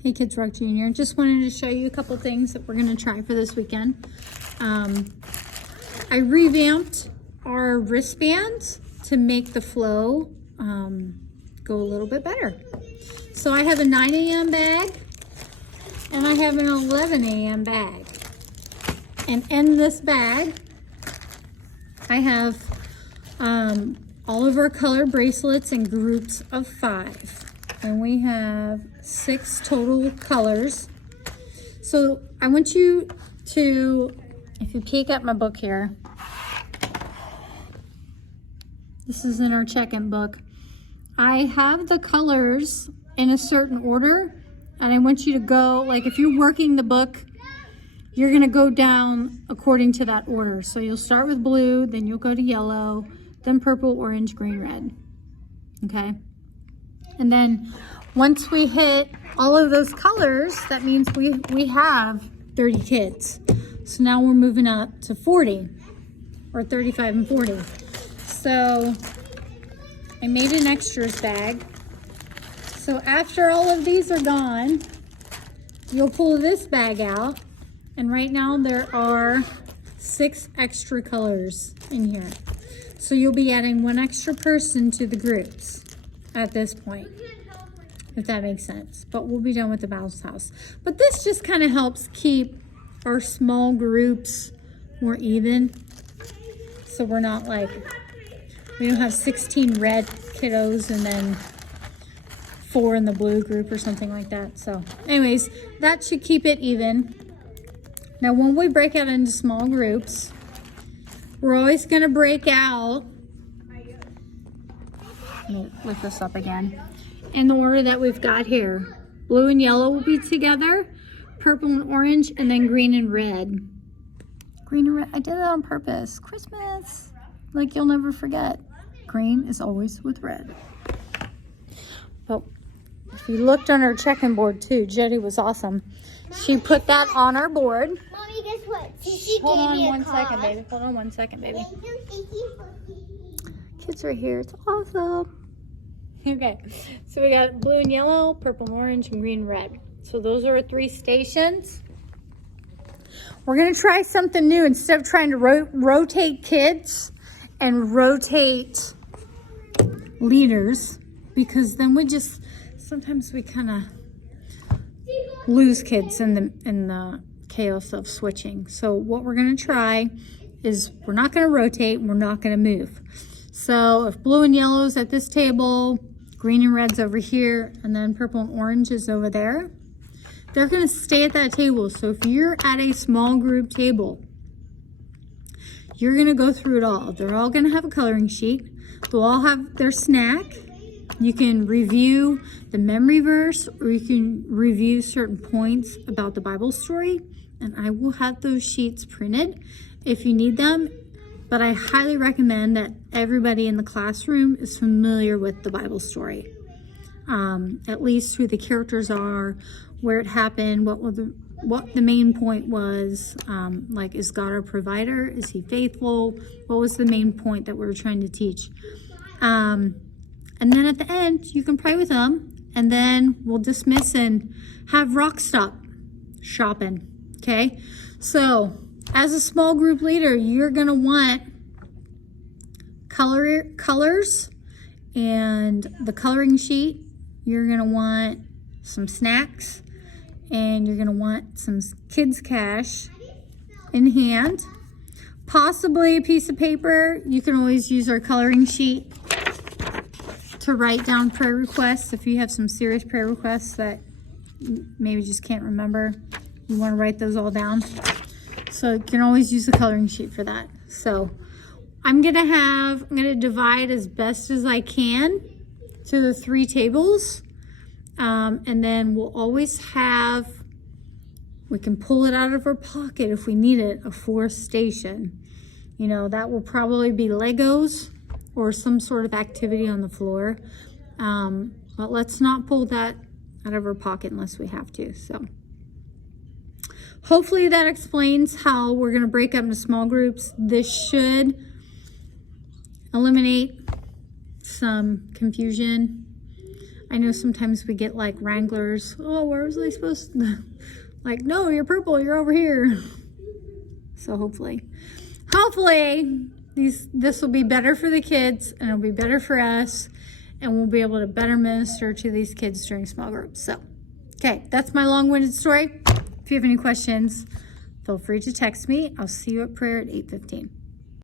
Hey Kids Rock Junior, just wanted to show you a couple things that we're going to try for this weekend. I revamped our wristbands to make the flow go a little bit better. So I have a 9 a.m. bag and I have an 11 a.m. bag. And in this bag, I have all of our color bracelets in groups of 5. And we have 6 total colors. So I want you to, if you peek at my book here, this is in our check-in book. I have the colors in a certain order, and I want you to go, like if you're working the book, you're gonna go down according to that order. So you'll start with blue, then you'll go to yellow, then purple, orange, green, red, okay? And then once we hit all of those colors, that means we have 30 kids. So now we're moving up to 40, or 35 and 40. So I made an extras bag. So after all of these are gone, you'll pull this bag out. And right now there are 6 extra colors in here. So you'll be adding 1 extra person to the groups at this point, if that makes sense. But we'll be done with the bounce house. But this just kind of helps keep our small groups more even. So we're not like, we don't have 16 red kiddos and then 4 in the blue group or something like that. So anyways, that should keep it even. Now when we break out into small groups, we're always going to break out, let me lift this up again, in the order that we've got here. Blue and yellow will be together, purple and orange, and then green and red. Green and red, I did that on purpose. Christmas, like you'll never forget. Green is always with red. But if you looked on our check-in board too, Jody was awesome. She put that on our board. Mommy, guess what? Cici Hold gave on me a one card. second, baby. Hold on one second, baby. Thank you, Cici. Kids are here. It's awesome. Okay, so we got blue and yellow, purple and orange, and green and red. So those are our 3 stations. We're going to try something new. Instead of trying to rotate kids and rotate leaders, because then we just, sometimes we kind of lose kids in the chaos of switching. So what we're going to try is we're not going to rotate, we're not going to move. So if blue and yellow is at this table, green and red's over here, and then purple and orange is over there, they're going to stay at that table. So if you're at a small group table, you're going to go through it all. They're all going to have a coloring sheet. They'll all have their snack. You can review the memory verse, or you can review certain points about the Bible story. And I will have those sheets printed if you need them. But I highly recommend that everybody in the classroom is familiar with the Bible story. At least who the characters are, where it happened, what the main point was. Like, is God our provider? Is he faithful? What was the main point that we were trying to teach? And then at the end, you can pray with them, and then we'll dismiss and have rock stop shopping, okay? So as a small group leader, you're gonna want colors and the coloring sheet. You're gonna want some snacks, and you're gonna want some kids cash in hand, possibly a piece of paper. You can always use our coloring sheet to write down prayer requests. If you have some serious prayer requests that maybe just can't remember, you want to write those all down. So you can always use the coloring sheet for that. So I'm gonna divide as best as I can to the 3 tables. And then we'll always have, we can pull it out of our pocket if we need it, a 4th station. You know, that will probably be Legos or some sort of activity on the floor. But let's not pull that out of our pocket unless we have to. So hopefully that explains how we're going to break up into small groups. This should eliminate some confusion. I know sometimes we get like wranglers. Oh, where was I supposed to? Like, no, you're purple, you're over here. So hopefully this will be better for the kids, and it'll be better for us, and we'll be able to better minister to these kids during small groups. So, okay, that's my long-winded story. If you have any questions, feel free to text me. I'll see you at prayer at 8:15.